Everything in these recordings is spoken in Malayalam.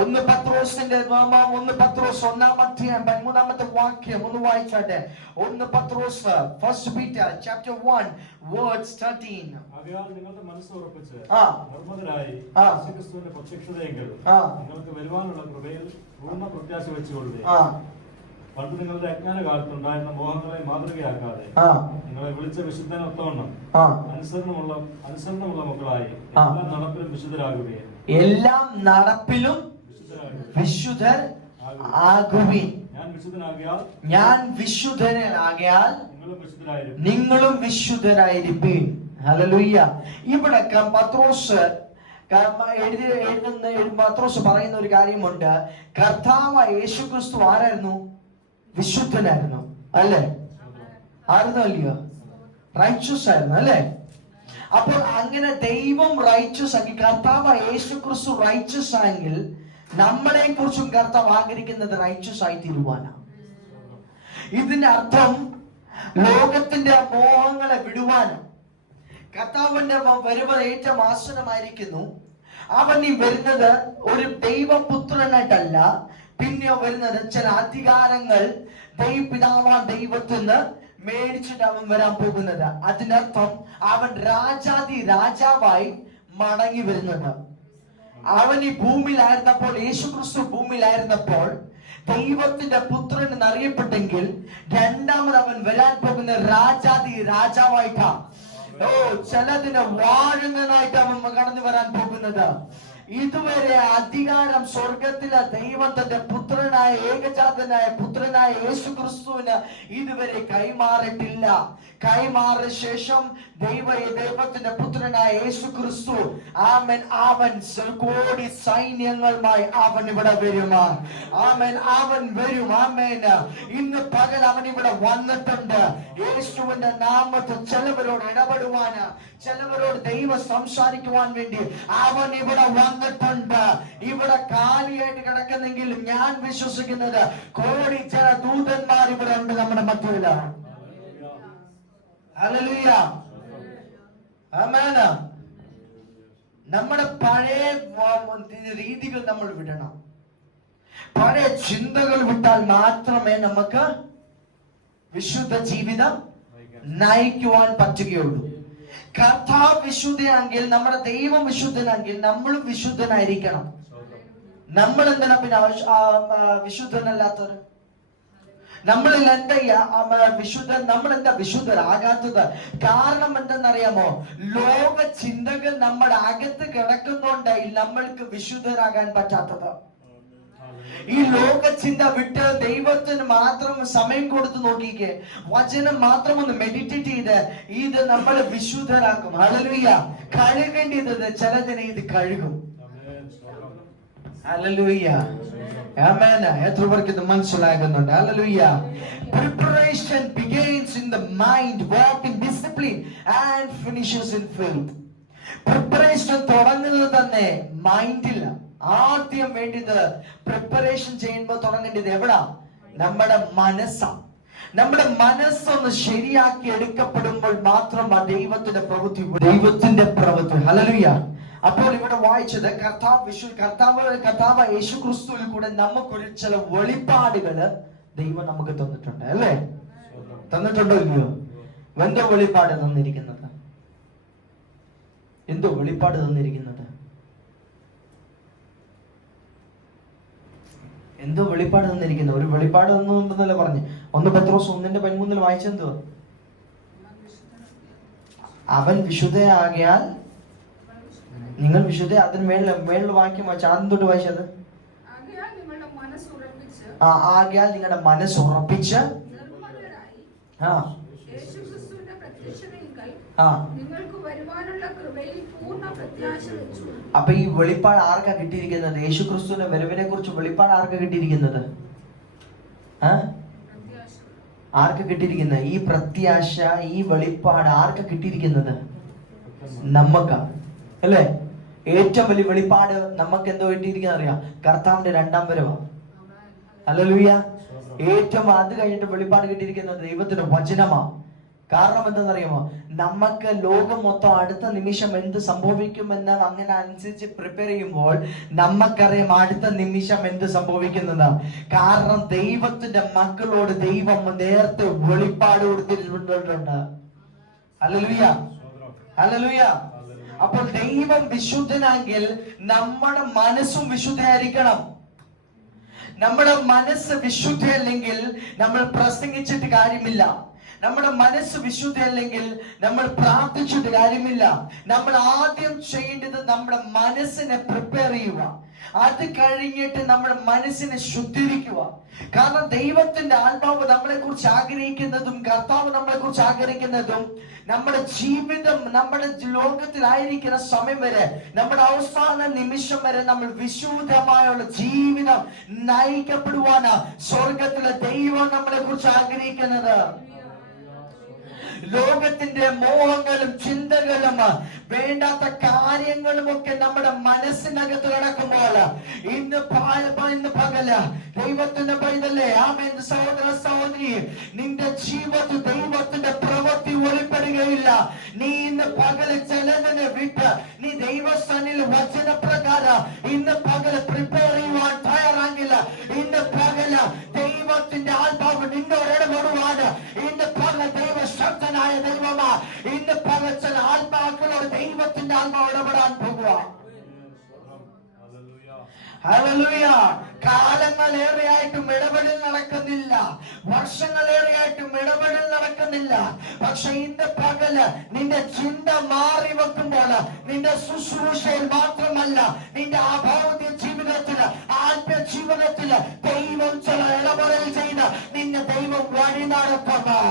ഒന്ന് പത്രോസിന്റെ 1 വാക്യം ഒന്ന് വായിച്ചാട്ടെ. 1 പത്രോസ് 1 Peter chapter 1 verse 13. നിങ്ങളുടെ മനസ്സ് ഉറപ്പിച്ച് നിർമ്മതരായി യേശുക്രിസ്തുവിന്റെ പ്രത്യക്ഷതയെങ്കിൽ നിങ്ങൾക്ക് വരുവാനുള്ള കൃപയിൽ പൂർണ്ണ പ്രത്യാശ വെച്ചുകൊള്ളുക. പണ്ട് നിങ്ങളുടെ അജ്ഞാന കാലത്ത് ഉണ്ടായിരുന്ന മോഹങ്ങളെ മാതൃകയാക്കാതെ നിങ്ങളെ വിളിച്ച വിശുദ്ധനൊത്തവണ്ണം അനുസരണമുള്ള മക്കളായി എല്ലാ നടപ്പിലും വിശുദ്ധരാകുകയും എല്ലാം നടപ്പിലും വിശുദ്ധർ ആകുവിൻ. ഞാൻ വിശുദ്ധനാകിയാൽ നിങ്ങളും വിശുദ്ധരായിരിപ്പീൻ. ഹല്ലേലൂയ. ഇവിടെ പത്രോസ് പറയുന്ന ഒരു കാര്യമുണ്ട്. കർത്താവ് യേശുക്രിസ്തു ആരായിരുന്നു? വിശുദ്ധനായിരുന്നു അല്ലേ? ആയിരുന്നു അല്ലയോ? റൈച്ചസ് ആയിരുന്നു അല്ലേ? അപ്പോൾ അങ്ങനെ ദൈവം റൈച്ചസ് ആക്കി, കർത്താവ് യേശുക്രിസ്തു റൈച്ചസ് ആയെങ്കിൽ നമ്മളെ കുറിച്ചും കർത്താവ് ആഗ്രഹിക്കുന്നത് റൈച്ചസ് ആയി തീരുവാനാണ്. ഇതിന്റെ അർത്ഥം ലോകത്തിന്റെ മോഹങ്ങളെ വിടുവാനും. കർത്താവിന്റെ വരവ് ഏറ്റവും ആസന്നമായിരിക്കുന്നു. അവൻ ഈ വരുന്നത് ഒരു ദൈവപുത്രനായിട്ടല്ല, പിന്നെ വരുന്നത് ചില അധികാരങ്ങൾ പിതാവാൻ ദൈവത്തിന് മേടിച്ചിട്ട് അവൻ വരാൻ പോകുന്നത്. അതിനർത്ഥം അവൻ രാജാവായി മടങ്ങി വരുന്നത്. അവൻ ഈ ഭൂമിയിലായിരുന്നപ്പോൾ, യേശുക്രിസ്തു ഭൂമിയിലായിരുന്നപ്പോൾ ദൈവത്തിന്റെ പുത്രൻ എന്നറിയപ്പെട്ടെങ്കിൽ, രണ്ടാമത് അവൻ വരാൻ പോകുന്ന രാജാവായിട്ടാണ്. ചിലതിന് വാഴുന്നതിനായിട്ട് അവൻ കടന്നു വരാൻ പോകുന്നത്. ഇതുവരെ അധികാരം സ്വർഗത്തിലെ ദൈവം തന്റെ പുത്രനായ ഏകജാതനായ പുത്രനായ യേശുക്രിസ്തുവിന് ഇതുവരെ കൈമാറിയിട്ടില്ല. കൈമാറിയ ശേഷം ദൈവത്തിന്റെ പുത്രനായ യേശുക്രിസ്തു അവൻ കോടി സൈന്യങ്ങളുമായി അവൻ ഇവിടെ വരും. അവൻ വരും. ഇന്ന് പകൽ അവൻ ഇവിടെ വന്നിട്ടുണ്ട്. യേശുവിന്റെ നാമത്തിൽ ചിലവരോട് ഇടപെടുവാന്, ചിലവരോട് ദൈവം സംസാരിക്കുവാൻ വേണ്ടി അവൻ ഇവിടെ വന്നിട്ടുണ്ട്. ഇവിടെ കാലിയായിട്ട് കിടക്കുന്നെങ്കിലും ഞാൻ വിശ്വസിക്കുന്നത് കോടി ചില ദൂതന്മാർ ഇവിടെ ഉണ്ട് നമ്മുടെ മധ്യത്തിലാണ്. ഹല്ലേലൂയ. ആമേൻ. നമ്മുടെ പഴയ രീതികൾ നമ്മൾ വിടണം. പഴയ ചിന്തകൾ വിട്ടാൽ മാത്രമേ നമുക്ക് വിശുദ്ധ ജീവിതം നയിക്കുവാൻ പറ്റുകയുള്ളൂ. കർത്താവ് വിശുദ്ധനാണെങ്കിൽ, നമ്മുടെ ദൈവം വിശുദ്ധനാണെങ്കിൽ നമ്മളും വിശുദ്ധനായിരിക്കണം. നമ്മൾ എന്തിനാ പിന്നെ വിശുദ്ധനല്ലാത്തവർ? നമ്മളെന്താ വിശുദ്ധരാകാത്തത്? കാരണം എന്തെന്നറിയാമോ? ലോക ചിന്തകൾ നമ്മുടെ അകത്ത് കിടക്കുന്നോണ്ട് നമ്മൾക്ക് വിശുദ്ധരാകാൻ പറ്റാത്തത്. ഈ ലോക ചിന്ത വിട്ട് ദൈവത്തിന് മാത്രം സമയം കൊടുത്ത് നോക്കിക്കേ, വചനം മാത്രം ഒന്ന് മെഡിറ്റേറ്റ് ചെയ്ത് ഇത് നമ്മളെ വിശുദ്ധരാക്കും. ഹല്ലേലൂയ. കഴുകേണ്ടത് ചിലതിനെ ഇത് കഴുകും. ഹല്ലേലൂയ. ആമേൻ. എത്ര പേർക്ക് ഇത് മനസ്സിലാകുന്നുണ്ട്? Hallelujah. Preparation begins in the mind, walk in discipline and finishes in faith. Preparation തുടങ്ങുന്നത് തന്നെ മൈൻഡില്ല. ആദ്യം വേണ്ടത് പ്രിപ്പറേഷൻ ചെയ്യുമ്പോൾ തുടങ്ങേണ്ടത് എവിടാ? നമ്മുടെ മനസ്സാണ്. നമ്മുടെ മനസ്സൊന്ന് ശരിയാക്കി എടുക്കപ്പെടുമ്പോൾ മാത്രമാണ് ദൈവത്തിന്റെ പ്രവൃത്തി. ഹല്ലേലൂയ. അപ്പോൾ ഇവിടെ വായിച്ചത് കർത്താവ് യേശുക്രിസ്തുവിൽ കൂടെ നമുക്കൊരു ചില വെളിപ്പാടുകള് ദൈവം നമുക്ക് തന്നിട്ടുണ്ട് അല്ലേ? തന്നിട്ടുണ്ടോ ഇല്ലയോ? എന്തോ വെളിപ്പാട് തന്നിരിക്കുന്നത്? എന്തോ വെളിപ്പാട് തന്നിരിക്കുന്നത്? എന്തോ വെളിപ്പാട് തന്നിരിക്കുന്നത്? ഒരു വെളിപ്പാട് തന്നുണ്ടെന്നല്ലേ പറഞ്ഞു. 1 പത്രോസ് 1:13 വായിച്ചെന്തോ? അവൻ വിശുദ്ധയാകിയാൽ നിങ്ങൾ വിശുദ്ധ. അതിന് മേളിൽ വാക്യം വായിച്ച ആദ്യം തൊട്ട് വായിച്ചത് ആകിയാൽ നിങ്ങളുടെ മനസ്സുറപ്പിച്ച് അപ്പൊ ഈ വെളിപ്പാട് ആർക്കാ കിട്ടിയിരിക്കുന്നത്? യേശുക്രിസ്തുവിന്റെ വരവിനെ കുറിച്ച് വെളിപ്പാട് ആർക്കാ കിട്ടിയിരിക്കുന്നത്? ആർക്കാ കിട്ടിയിരിക്കുന്നത്? ഈ പ്രത്യാശ, ഈ വെളിപ്പാട് ആർക്കാ കിട്ടിയിരിക്കുന്നത്? നമ്മക്കാ അല്ലേ? ഏറ്റവും വലിയ വെളിപ്പാട് നമുക്ക് എന്തോ കിട്ടിയിരിക്കുന്ന അറിയാം? കർത്താവിന്റെ 2ാം വരവാണ്. ഹല്ലേലൂയ. ഏറ്റവും അത് കഴിഞ്ഞിട്ട് വെളിപ്പാട് കിട്ടിയിരിക്കുന്നത് ദൈവത്തിന്റെ വചനമാണ്. കാരണം എന്തെന്നറിയാമോ? നമുക്ക് ലോകം മൊത്തം അടുത്ത നിമിഷം എന്ത് സംഭവിക്കുമെന്ന് അങ്ങനെ അനുസരിച്ച് പ്രിപ്പയർ ചെയ്യുമ്പോൾ നമുക്കറിയാം അടുത്ത നിമിഷം എന്ത് സംഭവിക്കുന്നത്. കാരണം ദൈവത്തിന്റെ മക്കളോട് ദൈവം നേരത്തെ വെളിപ്പാട് കൊടുത്തിട്ടുണ്ട്. Hallelujah, hallelujah. അപ്പോൾ ദൈവം വിശുദ്ധനാണെങ്കിൽ നമ്മുടെ മനസ്സും വിശുദ്ധമായിരിക്കണം. നമ്മുടെ മനസ്സ് വിശുദ്ധയല്ലെങ്കിൽ നമ്മൾ പ്രസംഗിച്ചിട്ട് കാര്യമില്ല. നമ്മുടെ മനസ്സ് വിശുദ്ധയല്ലെങ്കിൽ നമ്മൾ പ്രാർത്ഥിച്ചിട്ട് കാര്യമില്ല. നമ്മൾ ആദ്യം ചെയ്യേണ്ടത് നമ്മുടെ മനസ്സിനെ പ്രിപ്പയർ ചെയ്യുക. അത് കഴിഞ്ഞിട്ട് നമ്മുടെ മനസ്സിനെ ശുദ്ധീകരിക്കുക. കാരണം ദൈവത്തിന്റെ ആത്മാവ് നമ്മളെ കുറിച്ച് ആഗ്രഹിക്കുന്നതും കർത്താവ് നമ്മളെ കുറിച്ച് ആഗ്രഹിക്കുന്നതും നമ്മുടെ ജീവിതം നമ്മുടെ ലോകത്തിലായിരിക്കുന്ന സമയം വരെ, നമ്മുടെ അവസാന നിമിഷം വരെ നമ്മൾ വിശുദ്ധമായുള്ള ജീവിതം നയിക്കപ്പെടുവാനാ സ്വർഗത്തിലെ ദൈവം നമ്മളെ കുറിച്ച് ആഗ്രഹിക്കുന്നത്. ലോകത്തിന്റെ മോഹങ്ങളും ചിന്തകളും വേണ്ടാത്ത കാര്യങ്ങളും ഒക്കെ നമ്മുടെ മനസ്സിനകത്ത് കിടക്കുമ്പോൾ ഇന്ന് പകല ദൈവത്തിന്റെ പൈതലേ, ആമേൻ, സഹോദര സഹോദരി, നിന്റെ ജീവിതത്തിൽ ദൈവത്തിന്റെ പ്രവൃത്തി വെളിപ്പെടുകയില്ല. നീ ഇന്ന് പകല് ചിലതിനെ വിട്ട് നീ ദൈവസ്ഥാനിൽ വചനപ്രകാരം ഇന്ന് പകല് പ്രിപ്പയർ ചെയ്യുവാൻ തയ്യാറാകില്ല. ഇന്ന് പകല ദൈവത്തിന്റെ ആത്മാവ് നിന്നോട് ഇടപെടുവാന് ഇന്ന് പകൽ ദൈവശക്തനായ ദൈവമാ ഇന്ന് പകൽ ചില ആത്മാക്കളോട് ദൈവത്തിന്റെ ആത്മാവ് ഇടപെടാൻ പോകുക. ഹല്ലേലൂയ. കാലങ്ങളേറെയായിട്ടും ഇടപെടൽ നടക്കുന്നില്ല, വർഷങ്ങളേറെയായിട്ടും ഇടപെടൽ നടക്കുന്നില്ല. പക്ഷെ ഇന്ന് പകല് നിന്റെ ചിന്ത മാറി വെക്കുമ്പോൾ നിന്റെ ശുശ്രൂഷയിൽ മാത്രമല്ല, നിന്റെ ഭൗതിക ജീവിതത്തില് ആത്മീയ ജീവിതത്തില് ദൈവം ചില ഇടപെടൽ ചെയ്ത് നിന്നെ ദൈവം വഴി നടത്തുന്നു.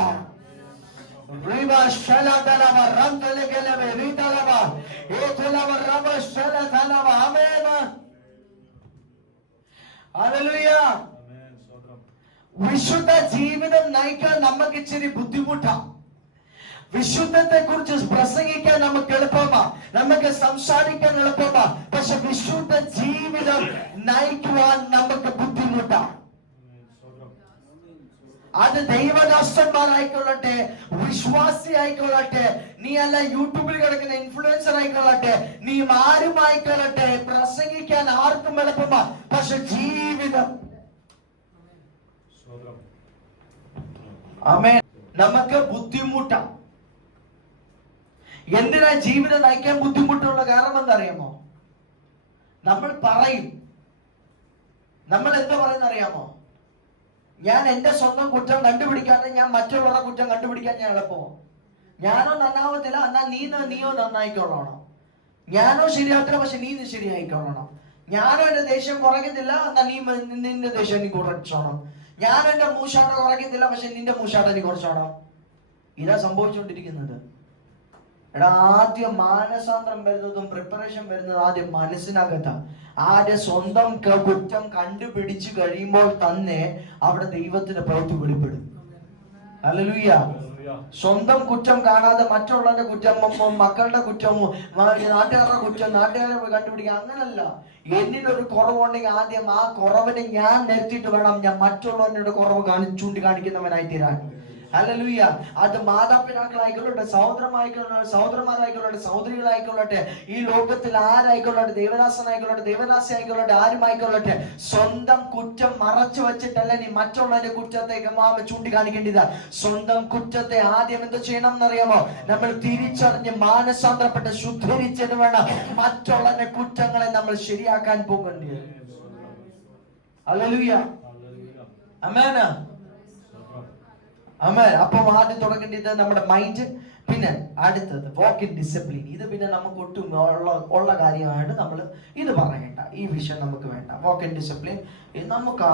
വിശുദ്ധ ജീവിതം നയിക്കാൻ നമുക്ക് ഇച്ചിരി ബുദ്ധിമുട്ടാണ്. വിശുദ്ധത്തെ കുറിച്ച് പ്രസംഗിക്കാൻ നമുക്ക് എളുപ്പമാ, നമുക്ക് സംസാരിക്കാൻ എളുപ്പമാ. പക്ഷെ വിശുദ്ധ ജീവിതം നയിക്കുവാൻ നമുക്ക് ബുദ്ധിമുട്ടാണ്. അത് ദൈവദാസന്മാരായിക്കൊള്ളട്ടെ, വിശ്വാസി ആയിക്കൊള്ളട്ടെ, നീ അല്ല യൂട്യൂബിൽ കിടക്കുന്ന ഇൻഫ്ലുവൻസർ ആയിക്കൊള്ളട്ടെ, നീ ആരുമായിക്കൊള്ളട്ടെ, പ്രസംഗിക്കാൻ ആർക്കും എളുപ്പമാ. പക്ഷെ ജീവിതം ആമേൻ നമുക്ക് ബുദ്ധിമുട്ടാണ്. എന്തിനാ ജീവിതം നയിക്കാൻ ബുദ്ധിമുട്ടുള്ള കാരണം എന്താ അറിയാമോ? നമ്മൾ പറയും, നമ്മൾ എന്താ പറയുന്ന അറിയാമോ? ഞാൻ എന്റെ സ്വന്തം കുറ്റം കണ്ടുപിടിക്കാതെ ഞാൻ മറ്റുള്ളവരുടെ കുറ്റം കണ്ടുപിടിക്കാൻ ഞാൻ എളുപ്പമോ? ഞാനോ നന്നാവത്തില്ല, എന്നാ നീയോ നന്നായിക്കൊള്ളണം. ഞാനോ ശരിയാവത്തില്ല, പക്ഷെ നീ ശരിയായിക്കൊള്ളണം. ഞാനോ എന്റെ ദേഷ്യം കുറയ്ക്കത്തില്ല, എന്നാ നിന്റെ ദേഷ്യം നീ കുറച്ചോണം. ഞാൻ എന്റെ മൂശാട്ട കുറയ്ക്കത്തില്ല, പക്ഷെ നിന്റെ മൂശാട്ട നീ കുറച്ചോണം. ഇതാ സംഭവിച്ചുകൊണ്ടിരിക്കുന്നത്. എടാ, ആദ്യം മാനസാന്തരം വരുന്നതും പ്രിപ്പറേഷൻ വരുന്നതും ആദ്യം മനസ്സിനകത്താ. ആദ്യം സ്വന്തം കുറ്റം കണ്ടുപിടിച്ചു കഴിയുമ്പോൾ തന്നെ അവിടെ ദൈവത്തിന്റെ പ്രവൃത്തി വെളിപ്പെടും. ഹല്ലേലൂയ. സ്വന്തം കുറ്റം കാണാതെ മറ്റുള്ളവരുടെ കുറ്റം, മക്കളുടെ കുറ്റം, നാട്ടുകാരുടെ കുറ്റം നാട്ടുകാരെ കണ്ടുപിടിക്കുക, അങ്ങനല്ല. എന്നിലൊരു കുറവുണ്ടെങ്കിൽ ആദ്യം ആ കുറവിനെ ഞാൻ നിരത്തിയിട്ട് വേണം ഞാൻ മറ്റുള്ളവരുടെ കുറവ് ചൂണ്ടിക്കാണിക്കുന്നവനായി തീരാൻ. ഹല്ലേലൂയ. അത് മാതാപിതാക്കളായിക്കൊള്ളട്ടെ, സഹോദരന്മാരായിക്കൊള്ളട്ടെ, സഹോദരികളായിക്കൊള്ളട്ടെ, ഈ ലോകത്തിൽ ആരായിക്കൊള്ളട്ടെ, ദേവദാസനായിക്കൊള്ളട്ടെ, ദേവദാസി ആയിക്കൊള്ളട്ടെ, ആരുമായിക്കൊള്ളട്ടെ, സ്വന്തം കുറ്റം മറച്ചു വെച്ചിട്ടല്ല നീ മറ്റുള്ളവരുടെ കുറ്റത്തേക്ക് ചൂണ്ടിക്കാണിക്കേണ്ടത്. സ്വന്തം കുറ്റത്തെ ആദ്യം എന്ത് ചെയ്യണം എന്നറിയാമോ? നമ്മൾ തിരിച്ചറിഞ്ഞ് മാനസാന്തരപ്പെട്ട് ശുദ്ധീകരിച്ചത് വേണം മറ്റുള്ളവരുടെ കുറ്റങ്ങളെ നമ്മൾ ശരിയാക്കാൻ പോകേണ്ടത്. ഹല്ലേലൂയ. ആമേൻ. ആമേൻ. അപ്പം ആദ്യം തുടങ്ങേണ്ടത് നമ്മുടെ മൈൻഡ്, പിന്നെ അടുത്തത് വാക്ക് ഇൻ ഡിസിപ്ലിൻ. ഇത് പിന്നെ നമുക്ക് ഒട്ടും ഉള്ള കാര്യമായിട്ട് നമ്മൾ ഇത് പറയണ്ട, ഈ വിഷയം നമുക്ക് വേണ്ട. വാക്ക് ഇൻ ഡിസിപ്ലിൻ നമുക്ക്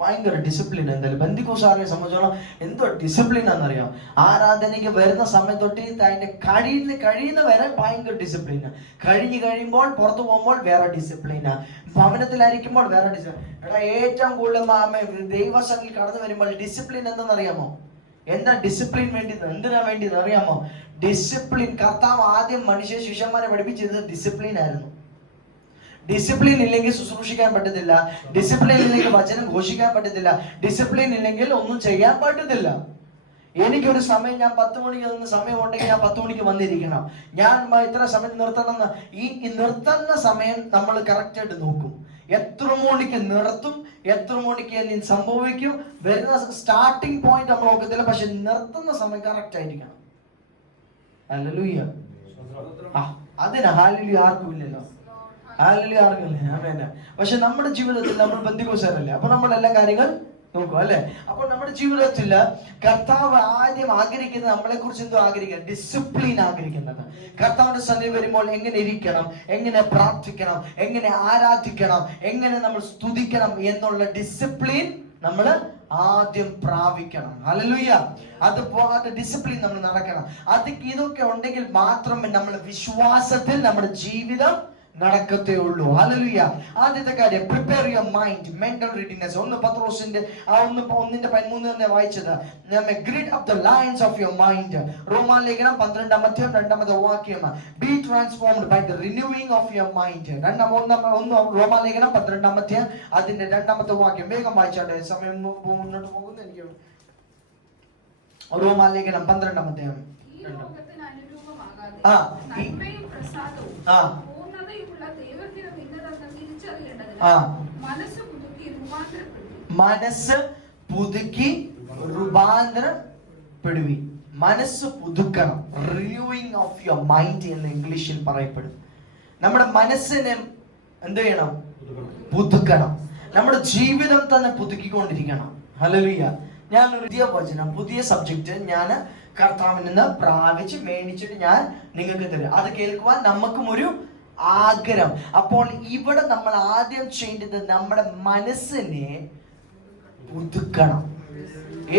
ഭയങ്കര ഡിസിപ്ലിൻ. എന്തായാലും ബന്ധിക്കോസാറിനെ സംബന്ധിച്ചോളം എന്തോ ഡിസിപ്ലിൻ ആണെന്നറിയാം. ആരാധനയ്ക്ക് വരുന്ന സമയം തൊട്ട് അതിന്റെ കഴിയുന്ന വരെ ഭയങ്കര ഡിസിപ്ലിന്. കഴിയുമ്പോൾ പുറത്തു പോകുമ്പോൾ വേറെ ഡിസിപ്ലിന്, ഭവനത്തിലായിരിക്കുമ്പോൾ വേറെ ഡിസിപ്ലിൻ. എടാ, ഏറ്റവും കൂടുതൽ ദൈവസംഘിൽ കടന്നു വരുമ്പോൾ ഡിസിപ്ലിൻ എന്തെന്നറിയാമോ? എന്താ ഡിസിപ്ലിൻ വേണ്ടിയത്? എന്തിനാ വേണ്ടിയത് അറിയാമോ? ഡിസിപ്ലിൻ കർത്താവ് ആദ്യം മനുഷ്യ ശിഷ്യന്മാരെ പഠിപ്പിച്ചത് ഡിസിപ്ലിൻ ആയിരുന്നു. ഡിസിപ്ലിൻ ഇല്ലെങ്കിൽ ശുശ്രൂഷിക്കാൻ പറ്റത്തില്ല, ഡിസിപ്ലിൻ ഇല്ലെങ്കിൽ വചനം ഘോഷിക്കാൻ പറ്റത്തില്ല, ഡിസിപ്ലിൻ ഇല്ലെങ്കിൽ ഒന്നും ചെയ്യാൻ പറ്റത്തില്ല. എനിക്കൊരു സമയം, ഞാൻ 10 മണിക്ക് നിന്ന് സമയം ഉണ്ടെങ്കിൽ ഞാൻ 10 മണിക്ക് വന്നിരിക്കണം. ഞാൻ ഇത്ര സമയം നിർത്തണം. ഈ നിർത്തുന്ന സമയം നമ്മൾ കറക്റ്റ് ആയിട്ട് നോക്കും. എത്ര മണിക്ക് നിർത്തും, എത്ര മണിക്ക് സംഭവിക്കും, വരുന്ന സ്റ്റാർട്ടിംഗ് പോയിന്റ് നമ്മൾ നോക്കത്തില്ല, പക്ഷെ നിർത്തുന്ന സമയം കറക്റ്റ് ആയിരിക്കണം. ഹല്ലേലൂയ. അതിന് ഹല്ലേലൂയ ആർക്കും ഇല്ലല്ലോ. ഹല്ലേലൂയ ആർക്കും ഇല്ല. ആമേൻ. പക്ഷെ നമ്മുടെ ജീവിതത്തിൽ നമ്മൾ ബന്ധിക്കോസരല്ലേ, അപ്പൊ നമ്മൾ എല്ലാ കാര്യങ്ങൾ നോക്കും അല്ലെ. അപ്പോൾ നമ്മുടെ ജീവിതത്തിൽ കർത്താവ് ആദ്യം ആഗ്രഹിക്കുന്നത്, നമ്മളെ കുറിച്ച് എന്തോ ആഗ്രഹിക്കുന്നത്, ഡിസിപ്ലിൻ ആഗ്രഹിക്കുന്നത്. കർത്താവിന്റെ സന്നിധി വരുമ്പോൾ എങ്ങനെ ഇരിക്കണം, എങ്ങനെ പ്രാർത്ഥിക്കണം, എങ്ങനെ ആരാധിക്കണം, എങ്ങനെ നമ്മൾ സ്തുതിക്കണം എന്നുള്ള ഡിസിപ്ലിൻ നമ്മൾ ആദ്യം പ്രാപിക്കണം. ഹല്ലേലൂയ. അത് ഡിസിപ്ലിൻ നമ്മൾ നടക്കണം. ഇതൊക്കെ ഉണ്ടെങ്കിൽ മാത്രമേ നമ്മൾ വിശ്വാസത്തിൽ നമ്മുടെ ജീവിതം നടക്കത്തേ ഉള്ളൂ. ഹല്ലേലൂയ. ആദ്യത്തെ കാര്യം, prepare your mind, mental readiness. 1 പത്രോസിന്റെ 1:13 തന്നെ വായിച്ചത്. Gird up the loins of your mind. റോമാലേഖനം 12:2 വാക്യം. Be transformed by the renewing of your mind. റോമാലേഖനം 12 അതിന്റെ 2 വാക്യം. വേഗം വായിച്ചാട്ടെ, സമയം മുന്നോട്ട് പോകുന്നു എനിക്ക്. റോമാലേഖനം 12 മനസ്സ് പുതുക്കി രൂപാന്തരപ്പെടുവി. മനസ്സ് പുതുക്കണം. റിന്യൂവിംഗ് ഓഫ് യുവർ മൈൻഡ് എന്ന് ഇംഗ്ലീഷിൽ പറയപ്പെടും. നമ്മുടെ മനസ്സിനെ എന്ത് ചെയ്യണം? പുതുക്കണം. നമ്മുടെ ജീവിതം തന്നെ പുതുക്കിക്കൊണ്ടിരിക്കണം. ഹല്ലേലൂയ. ഞാൻ ഒരു പുതിയ വചനം, പുതിയ സബ്ജക്റ്റ് ഞാൻ കർത്താവിൽ നിന്ന് പ്രാപിച്ച് മേടിച്ചിട്ട് ഞാൻ നിങ്ങൾക്ക് തരും. അത് കേൾക്കുവാൻ നമുക്കും ഒരു ആഗ്രഹം. അപ്പോൾ ഇവിടെ നമ്മൾ ആദ്യം ചെയ്യേണ്ടത് നമ്മുടെ മനസ്സിനെ പുതുക്കണം.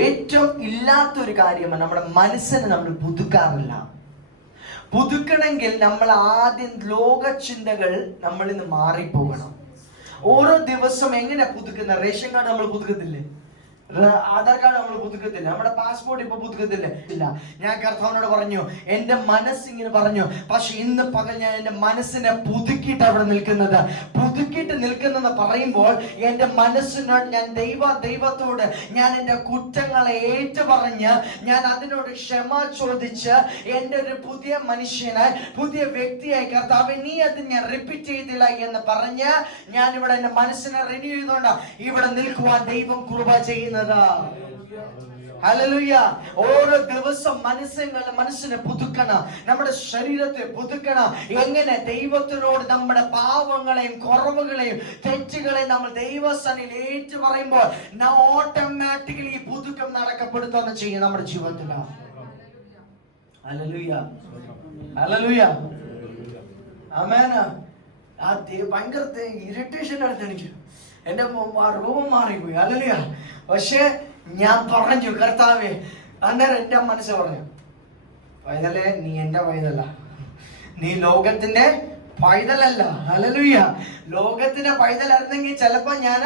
ഏറ്റവും ഇല്ലാത്തൊരു കാര്യമാണ് നമ്മുടെ മനസ്സിനെ നമ്മൾ പുതുക്കാറില്ല. പുതുക്കണമെങ്കിൽ നമ്മൾ ആദ്യം ലോക ചിന്തകൾ നമ്മളിൽ നിന്ന് മാറിപ്പോകണം. ഓരോ ദിവസം എങ്ങനെ പുതുക്കുന്ന? റേഷൻ കാർഡ് നമ്മൾ പുതുക്കത്തില്ലേ? ആധാർ കാർഡ് നമ്മൾ പുതുക്കത്തില്ല. നമ്മുടെ പാസ്പോർട്ട് ഇപ്പൊ പുതുക്കത്തില്ല. ഞാൻ കർത്താവിനോട് പറഞ്ഞു, എന്റെ മനസ്സിങ്ങനെ പറഞ്ഞു, പക്ഷെ ഇന്ന് പകൽ ഞാൻ എന്റെ മനസ്സിനെ പുതുക്കിയിട്ട് അവിടെ നിൽക്കുന്നത്. പുതുക്കിയിട്ട് നിൽക്കുന്നെന്ന് പറയുമ്പോൾ എന്റെ മനസ്സിനോട് ഞാൻ ദൈവത്തോട് ഞാൻ എന്റെ കുറ്റങ്ങളെ ഏറ്റുപറഞ്ഞ് ഞാൻ അതിനോട് ക്ഷമ ചോദിച്ച് എന്റെ ഒരു പുതിയ മനുഷ്യനായി, പുതിയ വ്യക്തിയായി, കർത്താവേ നീ അത് ഞാൻ റിപ്പീറ്റ് ചെയ്തില്ല എന്ന് പറഞ്ഞ് ഞാൻ ഇവിടെ എന്റെ മനസ്സിനെ റിന്യൂ ചെയ്തുകൊണ്ട് ഇവിടെ നിൽക്കുവാൻ ദൈവം കൃപ ചെയ്യുന്നത്. ഹല്ലേലൂയ. ഓരോ ദിവസം മനസ്സിനെ പുതുക്കണം, നമ്മുടെ ശരീരത്തെ പുതുക്കണം. എങ്ങനെ? ദൈവത്തിനോട് നമ്മുടെ പാവങ്ങളെയും കുറവുകളെയും തെറ്റുകളെയും നമ്മൾ ദൈവസന്നിധിയിൽ ഏറ്റു പറയുമ്പോൾ ഓട്ടോമാറ്റിക്കലി ഈ പുതുക്കം നടക്കപ്പെടുത്തുക ചെയ്യും നമ്മുടെ ജീവിതത്തിൽ. ഹല്ലേലൂയ. ഹല്ലേലൂയ. ആമേൻ. ഭയങ്കര ഇറിറ്റേഷൻ ആയിരുന്നു എനിക്ക്. എന്റെ രൂപം മാറിപ്പോയി. ഹല്ലേലൂയ. പക്ഷെ ഞാൻ പറഞ്ഞു, കർത്താവേ, അന്നേരം എന്റെ മനസ്സ് പറഞ്ഞു, പൈതലേ, നീ എന്റെ പൈതല, നീ ലോകത്തിന്റെ പൈതലല്ല. ഹല്ലേലൂയ. ലോകത്തിന്റെ പൈതലായിരുന്നെങ്കിൽ ചിലപ്പോ ഞാൻ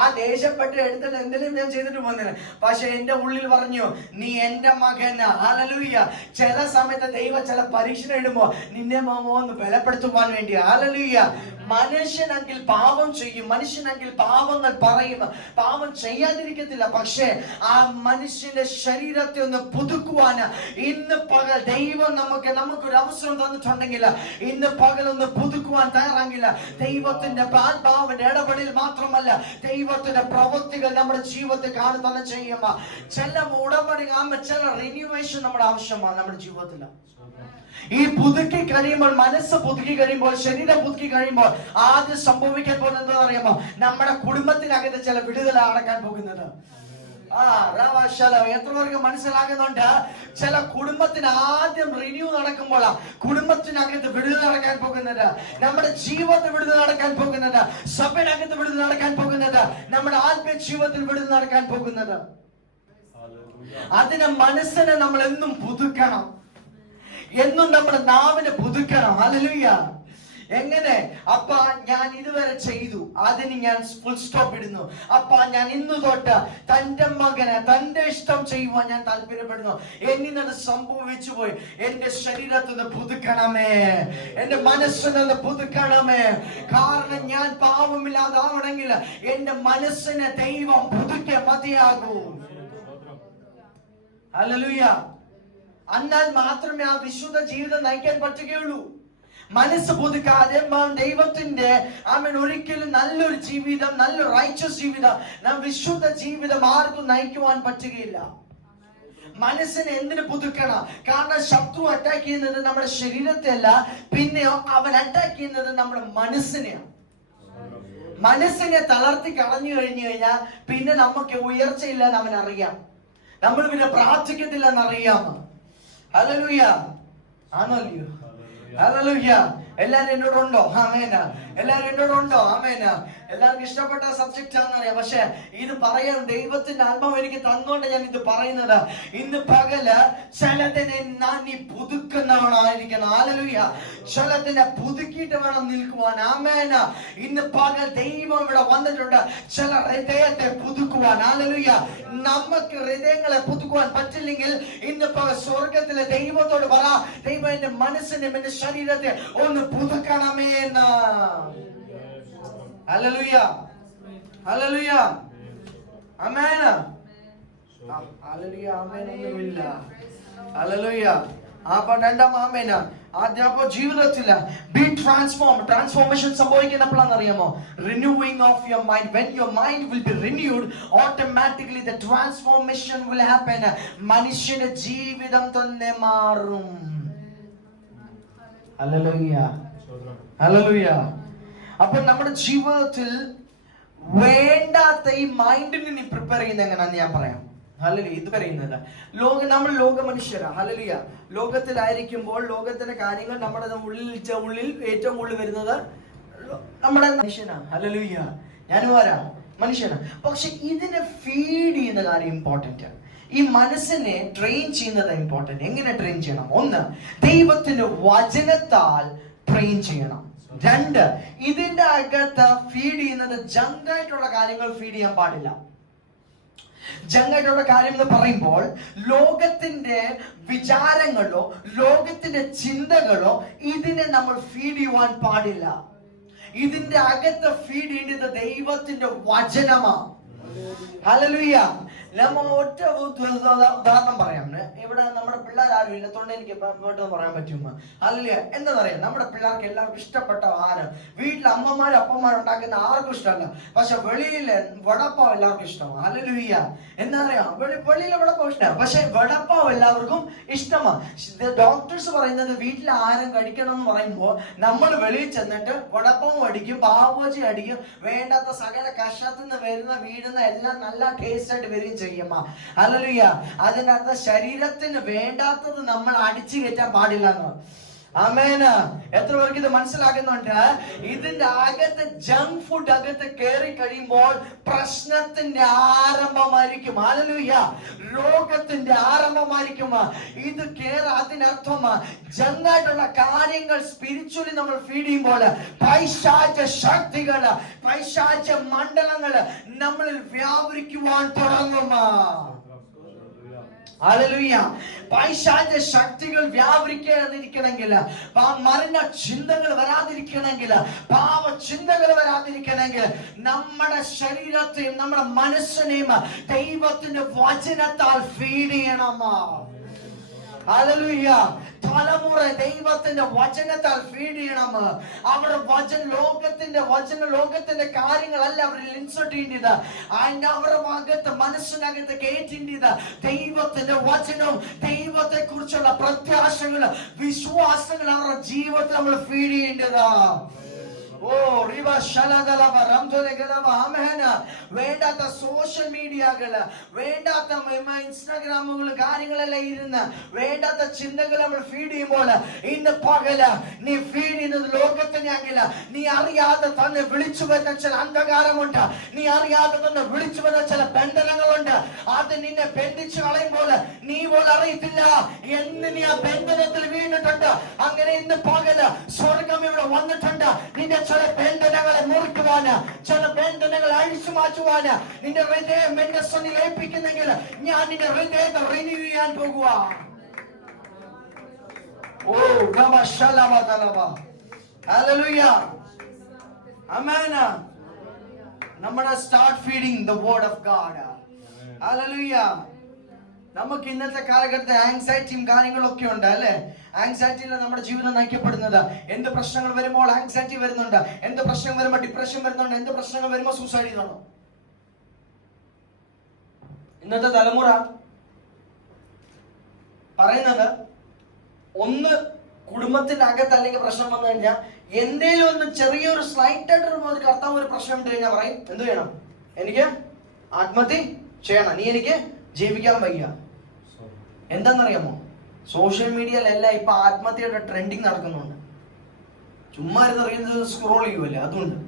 ആ ദേഷ്യപ്പെട്ട് എടുത്തിട്ട് എന്തെങ്കിലും ഞാൻ ചെയ്തിട്ട് പോകുന്നതിന്. പക്ഷെ എന്റെ ഉള്ളിൽ പറഞ്ഞു, നീ എന്റെ മകനാ. ഹല്ലേലൂയ. ചില സമയത്ത് ദൈവം ചില പരീക്ഷ ഇടുമ്പോ നിന്നെ ഒന്ന് ബലപ്പെടുത്തുവാൻ വേണ്ടി. ഹല്ലേലൂയ. മനുഷ്യനെങ്കിൽ പാപം ചെയ്യും, മനുഷ്യനെങ്കിൽ പാപങ്ങൾ പറയും, പാപം ചെയ്യാതിരിക്കത്തില്ല. പക്ഷെ ആ മനുഷ്യന്റെ ശരീരത്തെ ഒന്ന് പുതുക്കുവാന് ഇന്ന് പകൽ ദൈവം നമുക്കൊരു അവസരം തന്നിട്ടുണ്ടെങ്കിൽ ഇന്ന് പകൽ ഒന്ന് പുതുക്കുവാൻ തയ്യാറാകില്ല. ദൈവത്തിന്റെ ആത്മാവിന്റെ ഇടപെടൽ മാത്രമല്ല, ദൈവത്തിന്റെ പ്രവൃത്തികൾ നമ്മുടെ ജീവിതത്തിൽ കാണുന്ന ചെയ്യുമ്പോ ചില ഉടമ്പടി, ചില റിന്യൂവേഷൻ നമ്മുടെ ആവശ്യമാണ് നമ്മുടെ ജീവിതത്തിൽ. ഈ പുതുക്കി കഴിയുമ്പോൾ, മനസ്സ് പുതുക്കി കഴിയുമ്പോൾ, ശരീരം പുതുക്കി കഴിയുമ്പോൾ ആദ്യം സംഭവിക്കാൻ പോകുന്നത് എന്താ അറിയാമോ? നമ്മുടെ കുടുംബത്തിനകത്ത് ചില വിടുതൽ നടക്കാൻ പോകുന്നത്. എത്ര പേർക്ക് മനസ്സിലാകുന്നുണ്ട്? ചില കുടുംബത്തിന് ആദ്യം റിന്യൂ നടക്കുമ്പോൾ കുടുംബത്തിനകത്ത് വിടുതൽ നടക്കാൻ പോകുന്നത്, നമ്മുടെ ജീവിതത്തിൽ വിടുതൽ നടക്കാൻ പോകുന്നത്, സഭയിനകത്ത് വിടുതൽ നടക്കാൻ പോകുന്നത്, നമ്മുടെ ആത്മീയ ജീവിതത്തിൽ വിടുതൽ നടക്കാൻ പോകുന്നത്. അതിന് മനസ്സിനെ നമ്മൾ എന്നും പുതുക്കണം, എന്നും നമ്മുടെ നാവിനെ പുതുക്കണം. ഹല്ലേലൂയ. എങ്ങനെ? അപ്പ ഞാൻ ഇതുവരെ ചെയ്തു, അതിന് ഞാൻ ഫുൾ സ്റ്റോപ്പ് ഇടുന്നു. അപ്പ ഞാൻ ഇന്നു തൊട്ട് തന്റെ മകനെ തന്റെ ഇഷ്ടം ചെയ്യുവാൻ ഞാൻ താല്പര്യപ്പെടുന്നു. എന്നിന്നത് സംഭവിച്ചു പോയി. എന്റെ ശരീരത്തിന് പുതുക്കണമേ, എന്റെ മനസ്സിനെ പുതുക്കണമേ. കാരണം ഞാൻ പാവമില്ലാതാവണമെങ്കിൽ എന്റെ മനസ്സിനെ ദൈവം പുതുക്കേ മതിയാകൂ. ഹല്ലേലൂയ. എന്നാൽ മാത്രമേ ആ വിശുദ്ധ ജീവിതം നയിക്കാൻ പറ്റുകയുള്ളൂ. മനസ്സ് പുതുക്കാതെ ദൈവത്തിന്റെ ഒരിക്കലും നല്ലൊരു ജീവിതം, നല്ലൊരു റൈച്ചസ് ജീവിതം, നാം വിശുദ്ധ ജീവിതം ആർക്കും നയിക്കുവാൻ പറ്റുകയില്ല. മനസ്സിനെ എന്തിനു പുതുക്കണം? കാരണം ശത്രു അറ്റാക്ക് ചെയ്യുന്നത് നമ്മുടെ ശരീരത്തെ അല്ല, പിന്നെയോ അവൻ അറ്റാക്ക് ചെയ്യുന്നത് നമ്മുടെ മനസ്സിനെയാണ്. മനസ്സിനെ തളർത്തി കളഞ്ഞു കഴിഞ്ഞു കഴിഞ്ഞാൽ പിന്നെ നമുക്ക് ഉയർച്ചയില്ലെന്ന് അവൻ അറിയാം. നമ്മൾ പിന്നെ പ്രാർത്ഥിക്കത്തില്ലെന്ന് അറിയാം. ഹല്ലേലൂയ. ആണല്ലോ? ഹല്ലേലൂയ. എല്ലാരും എന്നോടുണ്ടോ? ആമേൻ. എല്ലാരും എന്നോടുണ്ടോ? ആമേൻ. എല്ലാവർക്കും ഇഷ്ടപ്പെട്ട സബ്ജക്റ്റ് ആണെന്നറിയാം. പക്ഷെ ഇത് പറയാൻ ദൈവത്തിന്റെ ആത്മാവ് എനിക്ക് തന്നോണ്ട് ഞാൻ ഇത് പറയുന്നത്. ഇന്ന് പകല് ചിലതിനെ നീ പുതുക്കുന്നവനായിരിക്കണം. ഹല്ലേലൂയ. ചിലതിനെ പുതുക്കിയിട്ട് വേണം നിൽക്കുവാൻ. ആമേൻ. ഇന്ന് പകൽ ദൈവം ഇവിടെ വന്നിട്ടുണ്ട് ചില ഹൃദയത്തെ പുതുക്കുവാൻ. ഹല്ലേലൂയ. നമുക്ക് ഹൃദയങ്ങളെ പുതുക്കുവാൻ പറ്റില്ലെങ്കിൽ ഇന്ന് പകൽ സ്വർഗത്തിലെ ദൈവത്തോട് പറ, ദൈവം എന്റെ മനസ്സിനെ എന്റെ ശരീരത്തെ ഒന്ന് പുതുക്കണമേ എന്ന്. ഹല്ലേലൂയ. ഹല്ലേലൂയ. ആമേൻ. ഹല്ലേലൂയ. ആമേൻ ഒന്നുമില്ല. ഹല്ലേലൂയ. രണ്ടാം ആമേൻ. ആദ്യം ജീവിതത്തില് ബി ട്രാൻസ്ഫോർമേഷൻ സംഭവിക്കുന്നപ്പോഴാണെന്ന് അറിയാമോ? Renewing of your mind. When your mind will be renewed, automatically the transformation will happen. മനുഷ്യന്റെ ജീവിതം തന്നെ മാറും. ഹല്ലേലൂയ. ഹല്ലേലൂയ. അപ്പോൾ നമ്മുടെ ജീവിതത്തിൽ വേണ്ടാത്ത ഈ മൈൻഡിനെ നീ പ്രിപ്പയർ ചെയ്യുന്ന എങ്ങനെയാന്ന് ഞാൻ പറയാം. ഹല്ലേലൂയ. ഇത് പറയുന്നത് നമ്മൾ ലോക മനുഷ്യരാ. ഹല്ലേലൂയ. ലോകത്തിലായിരിക്കുമ്പോൾ ലോകത്തിന്റെ കാര്യങ്ങൾ നമ്മുടെ ഉള്ളിൽ ഏറ്റവും കൂടുതൽ വരുന്നത് നമ്മുടെ മനുഷ്യനാണ്. ഹല്ലേലൂയ. ഞാനും ആരാ? മനുഷ്യനാ. പക്ഷെ ഇതിനെ ഫീഡ് ചെയ്യുന്ന കാര്യം ഇമ്പോർട്ടന്റ് ആണ്. ഈ മനസ്സിനെ ട്രെയിൻ ചെയ്യുന്നത് ഇമ്പോർട്ടന്റ്. എങ്ങനെ ട്രെയിൻ ചെയ്യണം? ഒന്ന്, ദൈവത്തിന്റെ വചനത്താൽ ട്രെയിൻ ചെയ്യണം. രണ്ട്, ഇതിന്റെ അകത്ത് ഫീഡ് ചെയ്യുന്നത് ജങ്കായിട്ടുള്ള കാര്യങ്ങൾ ഫീഡ് ചെയ്യാൻ പാടില്ല. ജങ്കായിട്ടുള്ള കാര്യം എന്ന് പറയുമ്പോൾ ലോകത്തിന്റെ വിചാരങ്ങളോ ലോകത്തിന്റെ ചിന്തകളോ ഇതിനെ നമ്മൾ ഫീഡ് ചെയ്യുവാൻ പാടില്ല. ഇതിന്റെ അകത്ത് ഫീഡ് ചെയ്യേണ്ടത് ദൈവത്തിന്റെ വചനമാണ്. ഹല്ലേലൂയ. നമ്മ ഒറ്റ ഉദാഹരണം പറയാം. ഇവിടെ നമ്മുടെ പിള്ളേർ ആരും ഇല്ലത്തോണ്ട് എനിക്ക് പെട്ടെന്ന് പറയാൻ പറ്റും. ഹല്ലേലൂയ. എന്താണെന്നറിയാം, നമ്മുടെ പിള്ളേർക്ക് എല്ലാവർക്കും ഇഷ്ടപ്പെട്ട ആഹാരം വീട്ടിൽ അമ്മമാരും അപ്പന്മാരും ഉണ്ടാക്കുന്ന ആർക്കും ഇഷ്ടമല്ല. പക്ഷെ വെളിയിലെ വടപ്പാവ് എല്ലാവർക്കും ഇഷ്ടമാണ്. ഹല്ലേലൂയ. എന്താ പറയാ, വെളിയിലെ വടപ്പാവ് ഇഷ്ടമാണ്, പക്ഷെ വടപ്പാവ് എല്ലാവർക്കും ഇഷ്ടമാണ്. ഡോക്ടേഴ്സ് പറയുന്നത് വീട്ടിൽ ആഹാരം കഴിക്കണം എന്ന് പറയുമ്പോൾ നമ്മൾ വെളിയിൽ ചെന്നിട്ട് വടപ്പാവും അടിക്കും, പാവോജി അടിക്കും, വേണ്ടാത്ത സകല കഷത്തിൽ നിന്ന് വരുന്ന വീഴുന്ന എല്ലാം നല്ല ടേസ്റ്റ് ആയിട്ട് വരികയും ചെയ്യുമ്പോ. ഹല്ലേലൂയ. അതിനകത്ത് ശരീരത്തിന് വേണ്ടാത്തത് നമ്മൾ അടിച്ചു കയറ്റാൻ പാടില്ല എന്ന്. ആമേൻ. എത്ര പേർക്ക് ഇത് മനസ്സിലാകുന്നുണ്ട്? ഇതിന്റെ അകത്ത് ജങ്ക് ഫുഡ് അകത്ത് കയറി കഴിയുമ്പോൾ പ്രശ്നത്തിന്റെ ആരംഭമായിരിക്കും. ഹല്ലേലൂയ. രോഗത്തിന്റെ ആരംഭമായിരിക്കും ഇത് അതിനർത്ഥം ജങ്കായിട്ടുള്ള കാര്യങ്ങൾ സ്പിരിച്വലി നമ്മൾ ഫീഡ് ചെയ്യുമ്പോൾ പൈശാച ശക്തികള്, പൈശാച മണ്ഡലങ്ങള് നമ്മളിൽ വ്യാപരിക്കുവാൻ തുടങ്ങും. ഹല്ലേലൂയ. പൈശാച ശക്തികൾ വ്യാപരിക്കാതിരിക്കണമെങ്കിൽ, മരണ ചിന്തകൾ വരാതിരിക്കണമെങ്കിൽ, പാവ ചിന്തകൾ വരാതിരിക്കണമെങ്കിൽ നമ്മുടെ ശരീരത്തെയും നമ്മുടെ മനസ്സിനെയും ദൈവത്തിന്റെ വചനത്താൽ ഫീഡ് ചെയ്യണം. ഹല്ലേലൂയ. തലമുറ ദൈവത്തിന്റെ വചനത്താൽ ഫീഡ് ചെയ്യണം. അവരുടെ ലോകത്തിന്റെ കാര്യങ്ങളല്ല അവരിൽ ഇൻസർട്ട് ചെയ്യേണ്ടത്. അതിന്റെ അവരുടെ ഭാഗത്ത് മനസ്സിനകത്ത് കയറ്റേണ്ടത് ദൈവത്തിന്റെ വചനവും ദൈവത്തെ കുറിച്ചുള്ള പ്രത്യാശകളും വിശ്വാസങ്ങൾ അവരുടെ ജീവിതത്തിൽ നമ്മൾ ഫീഡ് ചെയ്യേണ്ടതാ. വേണ്ടാത്ത സോഷ്യൽ മീഡിയകള്, വേണ്ടാത്ത ഇൻസ്റ്റാഗ്രാമുകളും കാര്യങ്ങളെല്ലാം ഇരുന്ന് വേണ്ടാത്ത ചിന്തകൾ നമ്മൾ ഫീഡ് ചെയ്യുമ്പോൾ ഇന്ന് പകല് നീ ഫീഡ് ചെയ്യുന്നത് ലോകത്തിനെയാകില്ല. നീ അറിയാതെ തന്നെ വിളിച്ചു വരുന്ന ചില അന്ധകാരമുണ്ട്. നീ അറിയാതെ തന്നെ വിളിച്ചു വരുന്ന ചില ബന്ധനങ്ങളുണ്ട്. അത് നിന്നെ ബന്ധിച്ചു കളയുമ്പോൾ നീ പോലും അറിയത്തില്ല എന്ന് നീ ആ ബന്ധനത്തിൽ വീണിട്ടുണ്ട്. അങ്ങനെ ഇന്ന് പകല് സ്വർഗം ഇവിടെ വന്നിട്ടുണ്ട്. നിന്റെ ചില ബന്ധനങ്ങളെ മുറിക്കുവാന്, ചില ബന്ധനങ്ങൾ അഴിച്ചു മാറ്റുവാന് നിന്റെ ഹൃദയം എന്റെ സന്നിധിയിൽ ഏൽപ്പിക്കുന്നെങ്കിൽ ഞാൻ നിന്റെ ഹൃദയത്തെ റിന്യൂ ചെയ്യാൻ പോകുക. ഹല്ലേലൂയ. ആമേൻ. നമ്മുടെ start feeding the word of God. Hallelujah. നമുക്ക് ഇന്നത്തെ കാലഘട്ടത്തിൽ ആങ്സൈറ്റിയും കാര്യങ്ങളൊക്കെ ഉണ്ട് അല്ലെ. ആങ്സൈറ്റിയിൽ നമ്മുടെ ജീവിതം നയിക്കപ്പെടുന്നത്. എന്ത് പ്രശ്നങ്ങൾ വരുമ്പോൾ ആങ്സൈറ്റി വരുന്നുണ്ട്, എന്ത് പ്രശ്നം വരുമ്പോൾ ഡിപ്രഷൻ വരുന്നുണ്ട്, എന്ത് പ്രശ്നങ്ങൾ വരുമ്പോൾ സൂസൈഡ് ചെയ്യുന്നുണ്ടോ. ഇന്നത്തെ തലമുറ പറയുന്നത് ഒന്ന് കുടുംബത്തിന്റെ അകത്ത് അല്ലെങ്കിൽ പ്രശ്നം വന്നു കഴിഞ്ഞാൽ എന്തേലും ഒന്ന് ചെറിയൊരു സ്ലൈറ്റ് ആയിട്ട് കർത്താവ് ഒരു പ്രശ്നം ഇട്ട് കഴിഞ്ഞാൽ പറയും എന്ത് ചെയ്യണം, എനിക്ക് ആത്മഹത്യ ചെയ്യണം, നീ എനിക്ക് ജീവിക്കാൻ വയ്യ. എന്താണെന്നറിയാമോ, സോഷ്യൽ മീഡിയയിലെല്ലാം ഇപ്പൊ ആത്മഹത്യയുടെ ട്രെൻഡിങ് നടക്കുന്നുണ്ട്. ചുമ്മാ റീൽസ് സ്ക്രോൾ ചെയ്യുമല്ലേ, അതുകൊണ്ട്.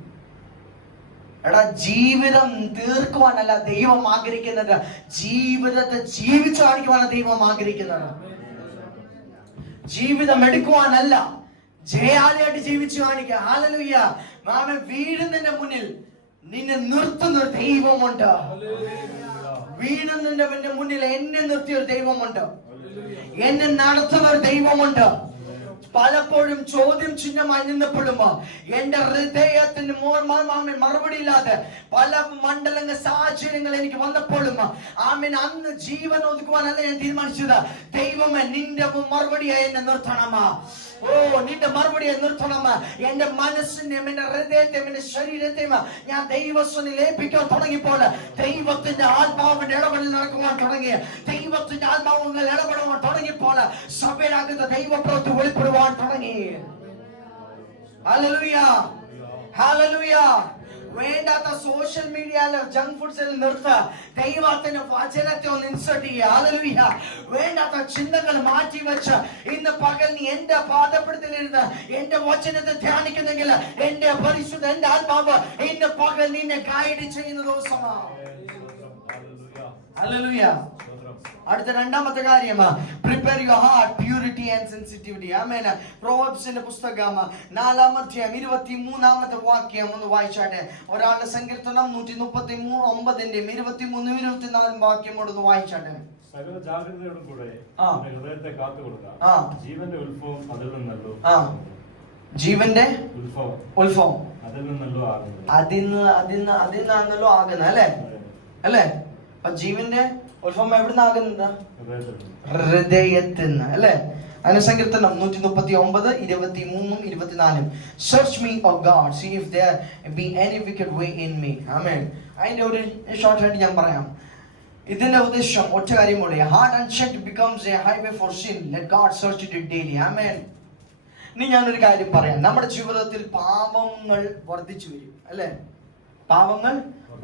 എടാ, ജീവിതം തീർക്കുവാനല്ല ദൈവം ആഗ്രഹിക്കുന്നത്, ജീവിതത്തെ ജീവിച്ചു കാണിക്കുവാനാണ് ദൈവം ആഗ്രഹിക്കുന്നത്. ജീവിതം എടുക്കുവാനല്ല, ജയാളിയായിട്ട് ജീവിച്ചു കാണിക്കുക. ഹല്ലേലൂയ. മാമ വീഴുന്നതിന്റെ മുന്നിൽ നിന്നെ നിർത്തുന്ന ഒരു ദൈവമുണ്ട്. വീഴുന്നതിന്റെ മുന്നിൽ എന്നെ നിർത്തിയ ഒരു ദൈവമുണ്ട്, എന്നെ നടത്തുന്ന ഒരു ദൈവമുണ്ട്. പലപ്പോഴും ചോദ്യം ചിഹ്നമായി നിന്നപ്പെടുമ്പോ എന്റെ ഹൃദയത്തിന് മറുപടി ഇല്ലാതെ പല മണ്ഡലങ്ങൾ സാഹചര്യങ്ങൾ എനിക്ക് വന്നപ്പോഴും അന്ന് ജീവൻ ഒതുക്കുവാനല്ല ഞാൻ തീരുമാനിച്ചത്. ദൈവമേ, നിന്റെ മറുപടിയായി എന്നെ നിർത്തണമാ. ഓ, നിന്റെ മറുപടിയെ നിർത്തണം. എന്റെ മനസ്സിനെയും എന്റെ ഹൃദയത്തെയും എന്റെ ശരീരത്തെയും ഞാൻ ദൈവസ്വനിൽ ഏൽപ്പിക്കാൻ തുടങ്ങിയപ്പോൾ ദൈവത്തിന്റെ ആത്മാവിന്റെ ഇടപെടൽ നടക്കുവാൻ തുടങ്ങി. ദൈവത്തിന്റെ ആത്മാവുകൾ ഇടപെടുവാൻ തുടങ്ങിയപ്പോൾ സഭയിലാകുന്ന ദൈവപ്രവൃത്തി വെളിപ്പെടുവാൻ തുടങ്ങി. Hallelujah, hallelujah. വേണ്ടാത്ത സോഷ്യൽ മീഡിയയിലെ ജങ്ക് ഫുഡ്സിൽ നിർത്ത, ദൈവത്തിന്റെ വചനത്തെ ഒന്ന് ഇൻസർട്ട് ചെയ്യുക. ഹല്ലേലൂയ. വേണ്ടാത്ത ചിന്തകൾ മാറ്റി വെച്ച് ഇന്ന് പകൽ നീ എന്റെ പാദപ്പെടുത്തലിരുന്ന് എന്റെ വചനത്തെ ധ്യാനിക്കുന്നെങ്കിൽ എന്റെ പരിശുദ്ധ എന്റെ ആത്മാവ് ഇന്ന് പകൽ നിന്നെ ഗൈഡ് ചെയ്യുന്ന ദിവസമാണ്. ഹല്ലേലൂയ. അടുത്ത രണ്ടാമത്തെ കാര്യം, prepare your heart, purity and sensitivity. Amen. പ്രോവെർബ്സിന്റെ പുസ്തകം 4-ാം അധ്യായം 23-ാമത്തെ വാക്യം ഒന്ന് വായിച്ചാട്ടെ. ഒരാളുടെ സങ്കീർത്തനം 139-ന്റെ 23-24 വാക്യം ഒന്ന് വായിച്ചാട്ടെ. സകല ജാഗ്രതയോടും കൂടെ ഹൃദയത്തെ കാത്തുകൊടുക്കുക, ജീവന്റെ ഉത്ഭവം അതിൽ നിന്നല്ലോ. ജീവന്റെ ഉത്ഭവം അതിൽ നിന്നല്ലോ ആകുന്നത്. അതിന്നാണല്ലോ ആകുന്നത് അല്ലെ, അല്ലെ. അപ്പൊ ജീവന്റെ ഉത്ഭവം എവിടുന്നാകുന്നത്? ഹൃദയത്തിൽ നിന്ന് അല്ലെ. അതിന് സങ്കീർത്തനം 139, 23, 24. Search me, O God, see if there be any wicked way in me. Amen. അതിന്റെ ഒരു ഷോർട്ട് ആയിട്ട് ഞാൻ പറയാം. ഇതിന്റെ ഉദ്ദേശം ഒറ്റ കാര്യമുള്ളൂ. Heart unchecked becomes a highway for sin. Let God search it daily. Amen. ഇനി ഞാനൊരു കാര്യം പറയാം. നമ്മുടെ ജീവിതത്തിൽ പാപങ്ങൾ വർദ്ധിച്ചു വരും അല്ലെ, പാപങ്ങൾ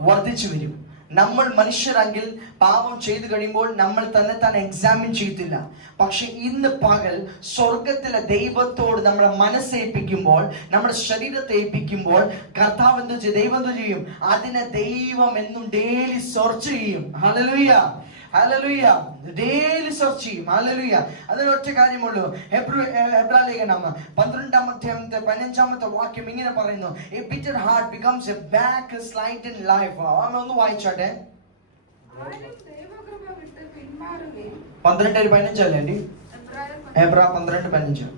വർദ്ധിച്ചു വരും. നമ്മൾ മനുഷ്യരെങ്കിൽ പാപം ചെയ്തു കഴിയുമ്പോൾ നമ്മൾ തന്നെ എക്സാമിൻ ചെയ്തില്ല. പക്ഷെ ഇന്ന് പകൽ സ്വർഗത്തിലെ ദൈവത്തോട് നമ്മുടെ മനസ്സേൽപ്പിക്കുമ്പോൾ, നമ്മുടെ ശരീരത്തെ ഏൽപ്പിക്കുമ്പോൾ കർത്താവ് എന്ത് ചെയ്യും? ദൈവം എന്ത് ചെയ്യും? അതിനെ ദൈവം എന്നും ഡെയിലി സെർച്ച് ചെയ്യും. Hallelujah, hallelujah. ഡെയിലി സെർച്ച് ചെയ്യും. ഹല്ലേലൂയ. അതിന് ഒറ്റ കാര്യമുള്ളൂ. എബ്രായലേഖനം 12-ാം അധ്യായത്തെ 15-ാമത്തെ വാക്യം ഇങ്ങനെ പറയുന്നു, a bitter heart becomes a backslide in life. ഒന്ന് വായിച്ചാട്ടെ. 12:15 അല്ലേ? എബ്രായ 12:15.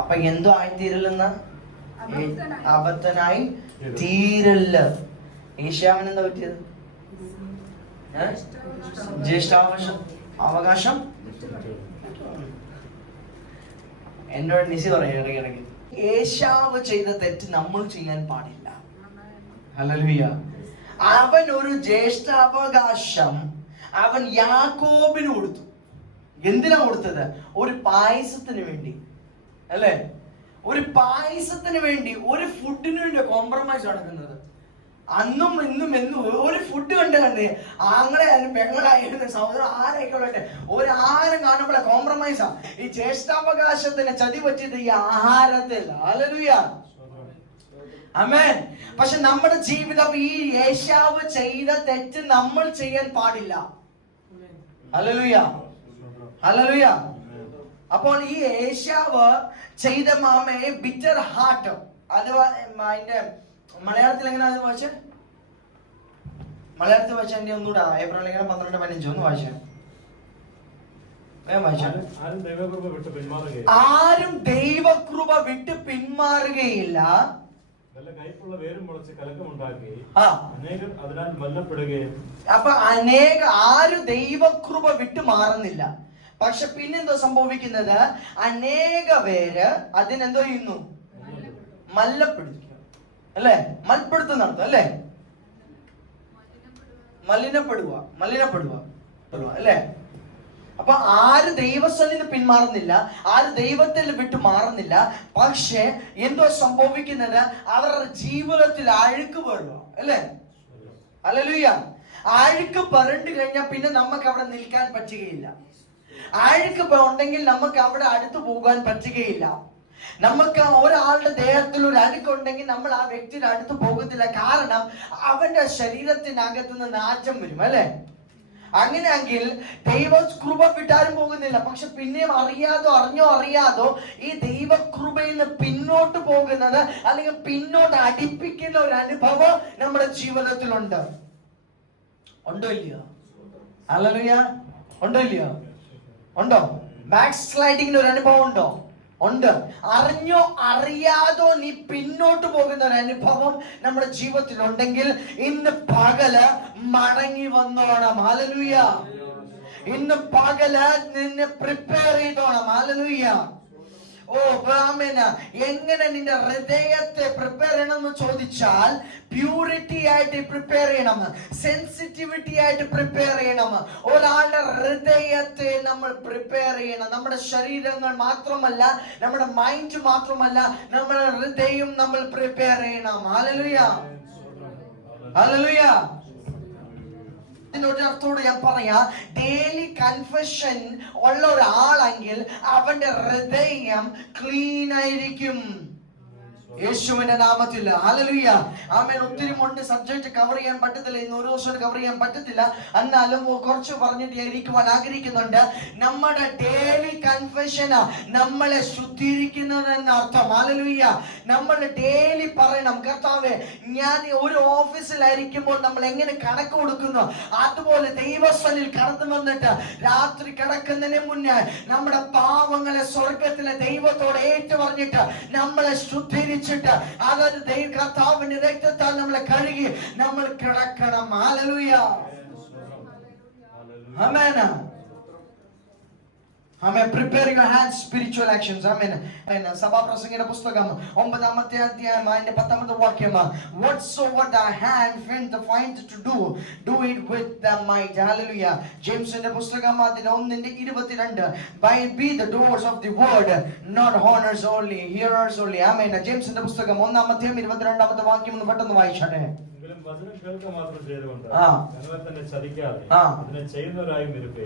അപ്പൊ എന്തോ ആയിത്തീരല്ലെന്ന അബദ്ധനായി തീരല്ല. ഏഷ്യാവിന് എന്താ പറ്റിയത്? ജ്യേഷ്ഠാവകാശം. എന്നോട് നിസി പറയാം ഇടയ്ക്കിടയ്ക്ക്, ഏശാവ് ചെയ്ത തെറ്റ് നമ്മൾ ചെയ്യാൻ പാടില്ല. ഹല്ലേലൂയ. അവൻ ഒരു ജ്യേഷ്ഠാവകാശം അവൻ യാക്കോബിന് കൊടുത്തു. എന്തിനാ കൊടുത്തത്? ഒരു പായസത്തിന് വേണ്ടി അല്ലേ? ഒരു പായസത്തിന് വേണ്ടി, ഒരു ഫുഡിന് വേണ്ടി കോംപ്രമൈസ് നടക്കുന്നത്. അന്നും എന്നും ഒരു ഫുഡ് കണ്ടേ ആങ്ങളായാലും പെങ്ങളായാലും സഹോദരൻ ആരായിക്കോട്ടെ, ഒരു ആഹാരം കാണുമ്പോഴേ കോംപ്രമൈസാ. ഈ ജ്യേഷ്ഠാവകാശത്തിന് ചതി പറ്റിയത് ഈ ആഹാരത്തിൽ. ഹല്ലേലൂയ, ആമേൻ. പക്ഷെ നമ്മുടെ ജീവിതം ഈ ഏശാവ് ചെയ്ത തെറ്റ് നമ്മൾ ചെയ്യാൻ പാടില്ല. Hallelujah, hallelujah. അപ്പോൾ ഈ ഏശാവ് ചെയ്ത മാമയെ ബിറ്റർ ഹാർട്ട്, അഥവാ അതിന്റെ മലയാളത്തിൽ എങ്ങനെയാ വായിച്ചേ? മലയാളത്തിൽ വായിച്ചാൽ എന്റെ ഒന്നുകൂടാ ഏപ്രിൽ 12:15 ഒന്ന് വായിച്ചാൽ. ആരും ദൈവകൃപ വിട്ട് പിന്മാറുകയില്ല. അപ്പൊ ആരും ദൈവകൃപ വിട്ട് മാറുന്നില്ല. പക്ഷെ പിന്നെന്തോ സംഭവിക്കുന്നത്, അനേക പേര് അതിനെന്തോ ചെയ്യുന്നു, മല്ലപ്പെടുത്തുക അല്ലെ, മൽപ്പെടുത്തം നടത്തും അല്ലെ, മലിനപ്പെടുക അല്ലെ. അപ്പൊ ആര് ദൈവസ്ഥലിന് പിന്മാറുന്നില്ല, ആര് ദൈവത്തിൽ വിട്ടു മാറുന്നില്ല. പക്ഷെ എന്തോ സംഭവിക്കുന്നത്, അവരുടെ ജീവിതത്തിൽ അഴുക്ക് പെടുക അല്ലെ. ഹല്ലേലൂയ. അഴുക്ക് പെരണ്ടു കഴിഞ്ഞാൽ പിന്നെ നമുക്ക് അവിടെ നിൽക്കാൻ പറ്റുകയില്ല. അഴുക്ക് ഉണ്ടെങ്കിൽ നമുക്ക് അവിടെ അടുത്ത് പോകാൻ പറ്റുകയില്ല. നമുക്ക് ഒരാളുടെ ദേഹത്തിൽ ഒരു അഴുക്കുണ്ടെങ്കിൽ നമ്മൾ ആ വ്യക്തിയുടെ അടുത്ത് പോകത്തില്ല. കാരണം അവന്റെ ശരീരത്തിനകത്തുനിന്ന് നാറ്റം വരും അല്ലെ. അങ്ങനെയെങ്കിൽ ദൈവകൃപ വിട്ടാരും പോകുന്നില്ല. പക്ഷെ പിന്നെയും അറിഞ്ഞോ ഈ ദൈവകൃപയിൽ നിന്ന് പിന്നോട്ട് പോകുന്നത് അല്ലെങ്കിൽ പിന്നോട്ട് അടിപ്പിക്കുന്ന ഒരു അനുഭവം നമ്മുടെ ജീവിതത്തിലുണ്ട്. ഉണ്ടോ ഇല്ലയോ? ഹല്ലേലൂയ. ഉണ്ടോ ഇല്ലയോ? ഉണ്ടോ? ബാക്ക് സ്ലൈഡിങ്ങിന് ഒരു അനുഭവം ഉണ്ടോ? ഉണ്ട്. അറിഞ്ഞോ അറിയാതോ നീ പിന്നോട്ട് പോകുന്ന ഒരു അനുഭവം നമ്മുടെ ജീവിതത്തിൽ ഉണ്ടെങ്കിൽ ഇന്ന് പകല് മടങ്ങി വന്നോണം. ഹല്ലേലൂയ. ഇന്ന് പകല് നിന്നെ പ്രിപ്പയർ ചെയ്തോണം. ഹല്ലേലൂയ. ഓ ബ്രാഹ്മണ, എങ്ങനെ നിന്റെ ഹൃദയത്തെ പ്രിപ്പയർ ചെയ്യണമെന്ന് ചോദിച്ചാൽ പ്യൂരിറ്റി ആയിട്ട് പ്രിപ്പയർ ചെയ്യണം, സെൻസിറ്റിവിറ്റി ആയിട്ട് പ്രിപ്പയർ ചെയ്യണം. ഒരാളുടെ ഹൃദയത്തെ നമ്മൾ പ്രിപ്പയർ ചെയ്യണം. നമ്മുടെ ശരീരങ്ങൾ മാത്രമല്ല, നമ്മുടെ മൈൻഡ് മാത്രമല്ല, നമ്മുടെ ഹൃദയം നമ്മൾ പ്രിപ്പയർ ചെയ്യണം. ഹല്ലേലൂയ. ഹല്ലേലൂയ. ോട് ഞാൻ പറയാ, ഡെയിലി കൺഫെഷൻ ഉള്ള ഒരാളെങ്കിൽ അവന്റെ ഹൃദയം ക്ലീൻ ആയിരിക്കും. യേശുവിന്റെ നാമത്തിൽ. ഹല്ലേലൂയ. ആമേൻ. ഒത്തിരി ഉണ്ട്, സബ്ജക്ട് കവർ ചെയ്യാൻ പറ്റത്തില്ല, ഇന്ന് ഒരു ദിവസം കവർ ചെയ്യാൻ പറ്റത്തില്ല. എന്നാലും കുറച്ച് പറഞ്ഞിട്ട് ഇരിക്കുവാൻ ആഗ്രഹിക്കുന്നുണ്ട്. നമ്മുടെ ഡെയിലി കൺഫെഷൻ നമ്മളെ ശുദ്ധീകരിക്കുന്നതെന്ന് അർത്ഥം. ഹല്ലേലൂയ. നമ്മൾ ഡെയിലി പറയണം, കർത്താവേ, ഞാൻ ഒരു ഓഫീസിലായിരിക്കുമ്പോൾ നമ്മൾ എങ്ങനെ കണക്ക് കൊടുക്കുന്നു, അതുപോലെ ദൈവസ്ഥലിൽ കടന്നു വന്നിട്ട് രാത്രി കിടക്കുന്നതിന് മുന്നേ നമ്മുടെ പാവങ്ങളെ സ്വർഗത്തിലെ ദൈവത്തോട് ഏറ്റു പറഞ്ഞിട്ട് നമ്മളെ ശുദ്ധീകരിച്ചിട്ട്, അതായത് കർത്താവിന്റെ രക്തത്താൽ നമ്മളെ കഴുകി നമ്മൾ കിടക്കണം. Hallelujah. Amen. Amen. Preparing your hands, spiritual actions. Amen. സഭാപ്രസംഗിയുടെ പുസ്തകം 9-ാമത്തെ അധ്യായം അതിന്റെ 10-ാമത്തെ വാക്യം. Whatsoever thy hand find to do it with the might. Hallelujah. ജെയിംസിന്റെ പുസ്തകം അതിന്റെ 1:22. By be the doers of the word, not honors only, hearers only. Amen. ജെയിംസിന്റെ പുസ്തകം 1-ാമത്തെ 22-ാമത്തെ വാക്യം ഒന്ന് പെട്ടെന്ന് വായിച്ചാട്ടെ. വചനം കേൾക്കുക മാത്രം ചെയ്തുകൊണ്ട് ഞങ്ങളെ തന്നെ ചതിക്കാതെ അതിനെ ചെയ്യുന്നവരായും ഇരുപ്പേ.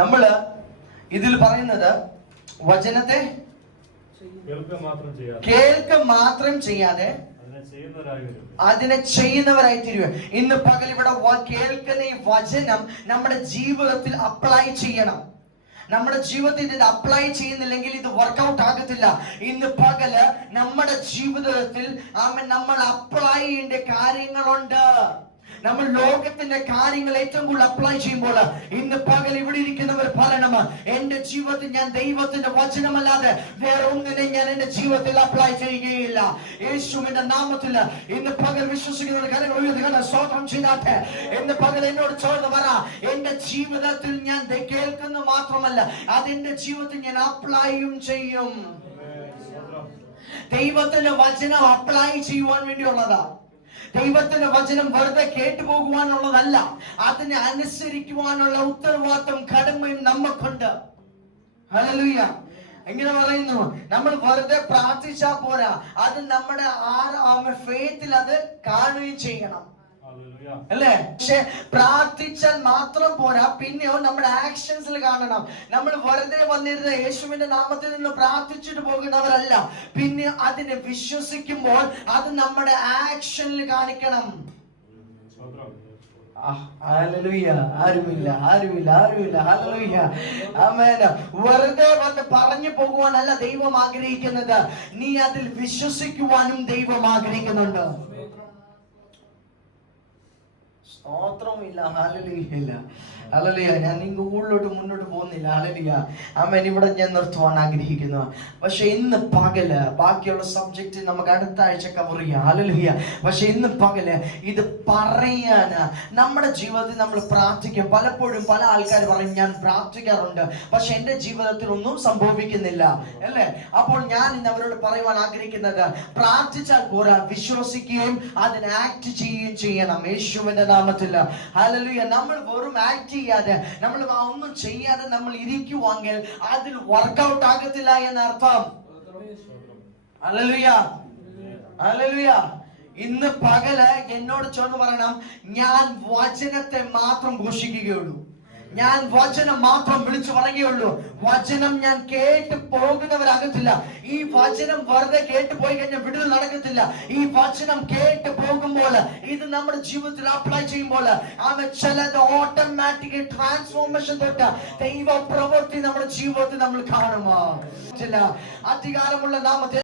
നമ്മള് ഇതിൽ പറയുന്നത് വചനത്തെ കേൾക്ക മാത്രം ചെയ്യാതെ അതിനെ ചെയ്യുന്നവരായി തീരുക. ഇന്ന് പകൽ ഇവിടെ കേൾക്കുന്ന ഈ വചനം നമ്മുടെ ജീവിതത്തിൽ അപ്ലൈ ചെയ്യണം. നമ്മുടെ ജീവിതത്തിൽ ഇത് അപ്ലൈ ചെയ്യുന്നില്ലെങ്കിൽ ഇത് വർക്ക്ഔട്ട് ആകത്തില്ല. ഇന്ന് പകല് നമ്മുടെ ജീവിതത്തിൽ നമ്മൾ അപ്ലൈ ചെയ്യേണ്ട കാര്യങ്ങളുണ്ട്. നമ്മൾ ലോകത്തിന്റെ കാര്യങ്ങൾ ഏറ്റവും കൂടുതൽ അപ്ലൈ ചെയ്യുമ്പോൾ ഇന്ന് പകൽ ഇവിടെ ഇരിക്കുന്നവർ പറയണം, എന്റെ ജീവിതത്തിൽ ഞാൻ ദൈവത്തിന്റെ വചനമല്ലാതെ വേറെ ഒന്നിനെ ഞാൻ എന്റെ ജീവിതത്തിൽ അപ്ലൈ ചെയ്യുകയില്ല. യേശുവിന്റെ നാമത്തിൽ ഇന്ന് പകൽ വിശ്വസിക്കുന്നവർ കാര്യങ്ങൾ സ്തോത്രം ചെയ്താട്ടെ. ഇന്ന് പകൽ എന്നോട് ചോദിച്ചു പറ, എന്റെ ജീവിതത്തിൽ ഞാൻ കേൾക്കുന്ന മാത്രമല്ല, അതെന്റെ ജീവിതത്തിൽ ഞാൻ അപ്ലൈയും ചെയ്യും. ദൈവത്തിന്റെ വചനം അപ്ലൈ ചെയ്യുവാൻ വേണ്ടിയുള്ളതാ. ദൈവത്തിന്റെ വചനം വെറുതെ കേട്ടുപോകുവാനുള്ളതല്ല, അതിനെ അനുസരിക്കുവാനുള്ള ഉത്തരവാദിത്വം കടമയും നമുക്കുണ്ട്. ഹല്ലേലൂയ. എങ്ങനെ പറയുന്നു, നമ്മൾ വെറുതെ പ്രാർത്ഥിച്ചാൽ പോരാ, അത് നമ്മുടെ ഫെയ്ത്തിൽ അത് കാണുകയും ചെയ്യണം അല്ലേ. പക്ഷെ പ്രാർത്ഥിച്ചാൽ മാത്രം പോരാ, പിന്നെയോ നമ്മുടെ ആക്ഷൻസിൽ കാണണം. നമ്മൾ വെറുതെ വന്നിരുന്ന യേശുവിന്റെ നാമത്തിൽ നിന്ന് പ്രാർത്ഥിച്ചിട്ട് പോകുന്നവരല്ല, പിന്നെ അതിനെ വിശ്വസിക്കുമ്പോൾ അത് നമ്മുടെ ആക്ഷനിൽ കാണിക്കണം. ആരുമില്ല. ഹല്ലേലൂയ. ആമേൻ. വെറുതെ വന്ന് പറഞ്ഞു പോകുവാനല്ല ദൈവം ആഗ്രഹിക്കുന്നത്, നീ അതിൽ വിശ്വസിക്കുവാനും ദൈവം ആഗ്രഹിക്കുന്നുണ്ട്. സ്തോത്രമില്ല. ഹല്ലേലൂയ ഇല്ല. ഹല്ലേലൂയ. ഞാൻ ഉള്ളിലോട്ട് മുന്നോട്ട് പോകുന്നില്ല. ഹല്ലേലൂയ. ആമേൻ. ഇവിടെ ഞാൻ നിർത്തുവാൻ ആഗ്രഹിക്കുന്നു. പക്ഷെ ഇന്ന് പകല് ബാക്കിയുള്ള സബ്ജക്റ്റ് നമുക്ക് അടുത്ത ആഴ്ച കവർ ചെയ്യാം. ഹല്ലേലൂയ. പക്ഷെ ഇന്ന് പകല് ഇത് പറയാൻ നമ്മുടെ ജീവിതത്തിൽ നമ്മൾ പ്രാർത്ഥിക്കും. പലപ്പോഴും പല ആൾക്കാർ പറയും ഞാൻ പ്രാർത്ഥിക്കാറുണ്ട്, പക്ഷെ എന്റെ ജീവിതത്തിൽ ഒന്നും സംഭവിക്കുന്നില്ല അല്ലേ? അപ്പോൾ ഞാൻ ഇന്ന് അവരോട് പറയുവാൻ ആഗ്രഹിക്കുന്നത്, പ്രാർത്ഥിച്ചാൽ പോരാ, വിശ്വസിക്കുകയും അതിന് ആക്ട് ചെയ്യുകയും ചെയ്യണം യേശുവിന്റെ നാമത്തിൽ. ഹല്ലേലൂയ. നമ്മൾ വെറും ആക്ട് ചെയ്യാതെ, നമ്മൾ ഒന്നും ചെയ്യാതെ നമ്മൾ ഇരിക്കുവാങ്കിൽ അതിൽ വർക്കൗട്ട് ആകത്തില്ല എന്നർത്ഥം. ഹല്ലേലൂയ. ഹല്ലേലൂയ. ഇന്ന് പകല് എന്നോട് ചേർന്ന് പറയണം, ഞാൻ വചനത്തെ മാത്രം ഘോഷിക്കുകയുള്ളൂ, ഞാൻ വചനം മാത്രം വിളിച്ചു പറയുകയുള്ളൂ. വചനം ഞാൻ കേട്ട് പോകുന്നവരാകത്തില്ല. ഈ വചനം വെറുതെ കേട്ട് പോയി കഴിഞ്ഞാൽ വിടുതൽ നടക്കത്തില്ല. ഈ വചനം കേട്ട് പോകുമ്പോൾ, ഇത് നമ്മുടെ ജീവിതത്തിൽ അപ്ലൈ ചെയ്യുമ്പോൾ ചിലത് ഓട്ടോമാറ്റിക് ട്രാൻസ്ഫോർമേഷൻ തൊട്ട് ദൈവ പ്രവൃത്തി നമ്മുടെ ജീവിതത്തിൽ നമ്മൾ കാണുമോ? ചില അധികാരമുള്ള നാമത്തെ